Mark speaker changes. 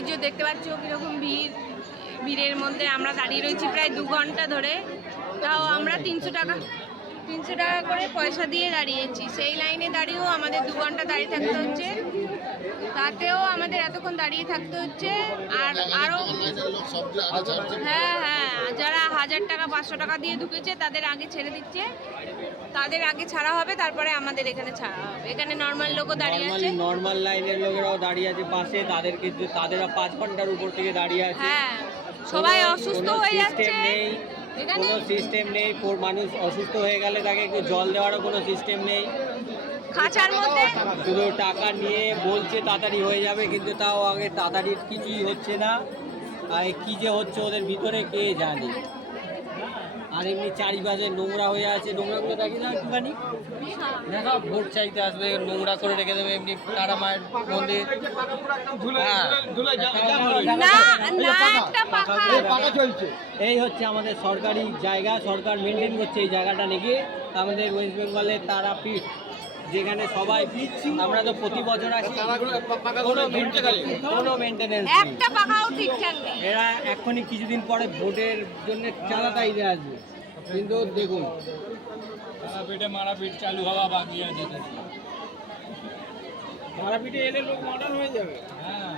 Speaker 1: এই যে দেখতে পাচ্ছ কীরকম ভিড় ভিড়ের মধ্যে আমরা দাঁড়িয়ে রয়েছি প্রায় দু ঘণ্টা ধরে। তাও আমরা তিনশো টাকা তিনশো টাকা করে পয়সা দিয়ে দাঁড়িয়েছি। সেই লাইনে দাঁড়িয়েও আমাদের দু ঘণ্টা দাঁড়িয়ে থাকতে হচ্ছে। তাতেও আমাদের এতক্ষণ দাঁড়িয়ে থাকতে হচ্ছে। আর আরও হ্যাঁ হ্যাঁ হাজার টাকা পাঁচশো টাকা দিয়ে ঢুকেছে তাদের আগে ছেড়ে দিচ্ছে। তাদের আগে ছাড়া হবে তারপরে আমাদের এখানে ছাড়া হবে এখানে নর্মাল লোকও দাঁড়িয়ে আছে।
Speaker 2: নর্মাল লাইনের লোকেরাও দাঁড়িয়ে আছে পাশে তাদেরকে তাদেরা পাঁচ ঘণ্টার উপর থেকে দাঁড়িয়ে আছে।
Speaker 1: হ্যাঁ সবাই অসুস্থ হয়ে যাচ্ছে।
Speaker 2: কোনো সিস্টেম নেই মানুষ অসুস্থ হয়ে গেলে তাকে একটু জল দেওয়ারও কোনো সিস্টেম নেই।
Speaker 1: খাঁচার মধ্যে
Speaker 2: শুধু টাকা নিয়ে বলছে তাড়াতাড়ি হয়ে যাবে কিন্তু তাও আগে তাড়াতাড়ি কিছুই হচ্ছে না। আর কী যে হচ্ছে ওদের ভিতরে কে জানে? আর এমনি চারিপাশে নোংরা হয়ে আছে। নোংরাগুলো দেখি না একটুখানি? দেখা ভোট চাইতে আসবে নোংরা করে রেখে দেবে এমনি তারা মায়ের মন্দির। হ্যাঁ।
Speaker 1: না না একটা পাখা।
Speaker 2: এই হচ্ছে আমাদের সরকারি জায়গা সরকার মেনটেন করছে এই জায়গাটা নাকি আমাদের ওয়েস্ট বেঙ্গলের তারাপীঠ। যেখানে সবাই আমরা তো প্রতি বছর আসি কোনো মেনটেনেন্স কোনো মেনটেনেন্স
Speaker 1: একটা পাখাও ঠিকঠাক নেই।
Speaker 2: এরা এখনই কিছুদিন পরে ভোটের জন্য চালাতাই আসবে। কিন্তু দেখুন
Speaker 3: মারাপিটে মারাপিট চালু হওয়া বাকি আছে।
Speaker 2: মারাপিটে এলে লোক মডার্ন হয়ে যাবে।
Speaker 3: হ্যাঁ।